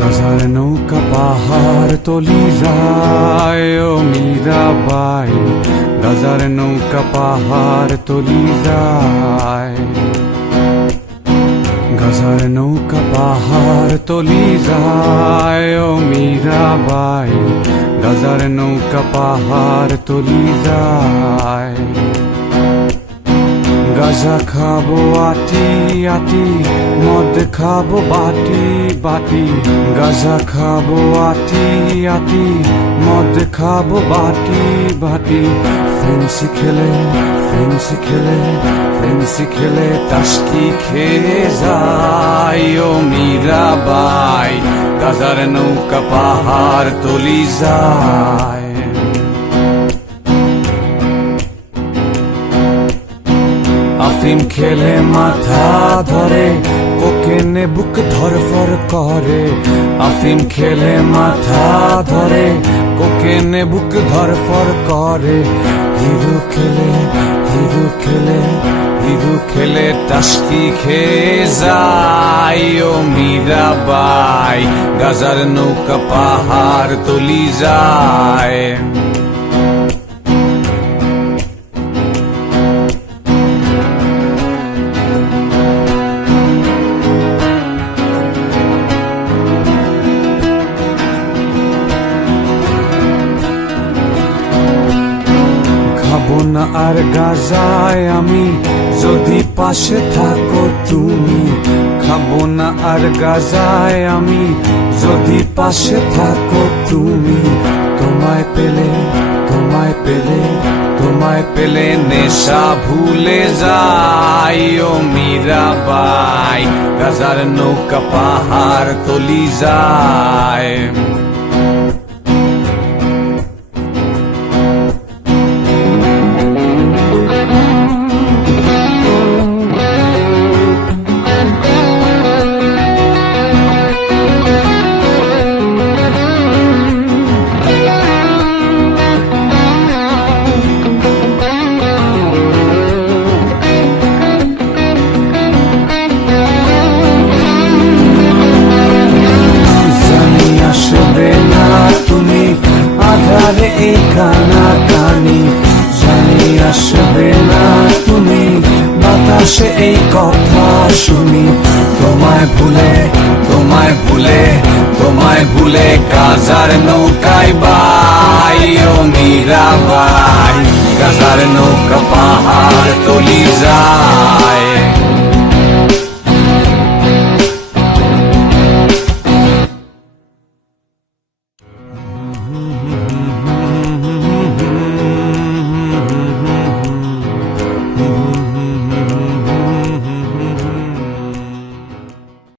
গাজার নৌকা পাহাড় তলি যায় ও মীরাবাই, গাজার নৌকা পাহাড় তলি যায়। গাজার নৌকা পাহাড় তলি যায় ও মীরাবাই, গাজার নৌকা পাহাড় তলি যায়। গাজা খাবো আটি আটি, মদ খাবো বাটি বাটি। গাজা খাবো আটি আটি, মদ খাবো বাটি বাটি। ফেন্সি খেলে ফেন্সি খেলে ফেন্সি খেলে টাস্কি খেয়ে যাই ও মীরাবাই, গাজার নৌকা পাহাড় তলি যায়। আফিম খেলে মাথা ধরে, কোকেনে বুক ধরফর করে। আফিম খেলে মাথা ধরে, কোকেনে বুক ধরফর করে। হিরু খেলে হিরু খেলে হিরু খেলে টাস্কি খেয়ে যাই ও মীরাবাই, গাজার নৌকা পাহাড় তলি যায়। খাবো না আর গাজায় আমি, যদি পাশে থাকো তুমি। খাবো না আর গাজায় আমি, যদি পাশে থাকো তুমি। তোমায় পেলে তোমায় পেলে তোমায় পেলে নেশা ভুলে যাই ও মীরাবাই, গাজার নৌকা পাহাড় তলি যায়। আধারে এই কানাকানি জানি আসবে না তুমি, বাতাসে এই কথা শুনি। তোমায় ভুলে তোমায় ভুলে তোমায় ভুলে গাজার নৌকায় বাই ও মীরাবাই, গাজার নৌকা পাহাড় তলি যায়।